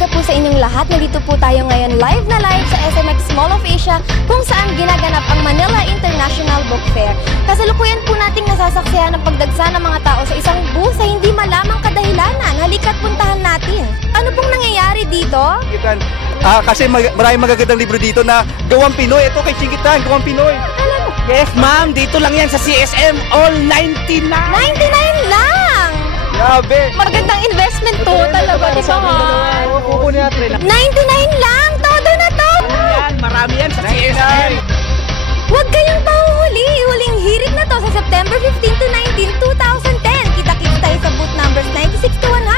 umaga po sa inyong lahat. Nandito po tayo ngayon live na live sa SMX Mall of Asia kung saan ginaganap ang Manila International Book Fair. Kasalukuyan po nating nasasaksihan ang pagdagsa ng mga tao sa isang booth sa hindi malamang kadahilanan. Halika't puntahan natin. Ano pong nangyayari dito? Kasi maraming magagandang libro dito na gawang Pinoy. Ito kay Chingitan, gawang Pinoy. Yes, ma'am. Dito lang yan sa CSM. All 99. 99 lang! Grabe! Magandang investment to talaga, di ba ha? 99 lang! Todo na to! Yan, marami yan sa CSM. Huwag kayong pahuhuli! Huling hirit na to sa September 15 to 19, 2010. Kita-kits tayo sa booth numbers 96 to 100.